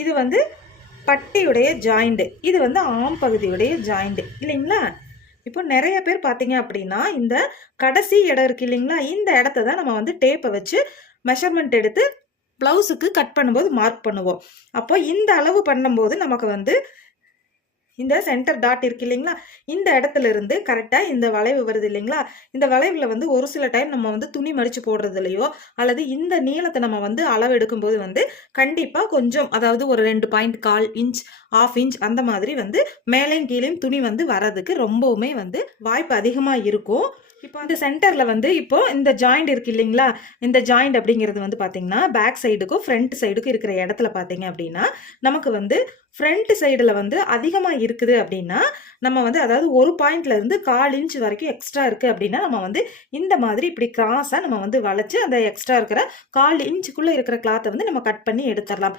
இது வந்து பட்டியுடைய ஜாயிண்ட், இது வந்து ஆம் பகுதியுடைய ஜாயிண்ட் இல்லைங்களா? இப்போ நிறைய பேர் பார்த்தீங்க அப்படின்னா இந்த கடைசி இடம் இருக்கு இல்லைங்களா, இந்த இடத்த தான் நம்ம வந்து டேப்பை வச்சு மெஷர்மெண்ட் எடுத்து ப்ளவுஸுக்கு கட் பண்ணும்போது மார்க் பண்ணுவோம். அப்போ இந்த அளவு பண்ணும்போது நமக்கு வந்து இந்த சென்டர் டாட் இருக்கு இல்லைங்களா, இந்த இடத்துல இருந்து கரெக்டாக இந்த வளைவு வருது இல்லைங்களா, இந்த வளைவில் வந்து ஒரு சில டைம் நம்ம வந்து துணி மடித்து போடுறதுலையோ அல்லது இந்த நீளத்தை நம்ம வந்து அளவு எடுக்கும்போது வந்து கண்டிப்பாக கொஞ்சம், அதாவது ஒரு 2.4 இன்ச் 1/2 இன்ச் அந்த மாதிரி வந்து மேலேயும் கீழேயும் துணி வந்து வர்றதுக்கு ரொம்பவுமே வந்து வாய்ப்பு அதிகமாக இருக்கும். இப்போ அந்த சென்டரில் வந்து இப்போ இந்த ஜாயிண்ட் இருக்கு இல்லைங்களா, இந்த ஜாயிண்ட் அப்படிங்கிறது வந்து பார்த்தீங்கன்னா பேக் சைடுக்கும் ஃப்ரண்ட் சைடுக்கும் இருக்கிற இடத்துல பார்த்தீங்க அப்படின்னா நமக்கு வந்து ஃப்ரண்ட் சைடில் வந்து அதிகமாக இருக்குது அப்படின்னா நம்ம வந்து, அதாவது ஒரு பாயிண்ட்ல இருந்து 1/4 இன்ச் வரைக்கும் எக்ஸ்ட்ரா இருக்குது அப்படின்னா நம்ம வந்து இந்த மாதிரி இப்படி கிராஸாக நம்ம வந்து வளைச்சு அந்த எக்ஸ்ட்ரா இருக்கிற 1/4 இன்ச்சுக்குள்ளே இருக்கிற கிளாத்தை வந்து நம்ம கட் பண்ணி எடுத்துடலாம்.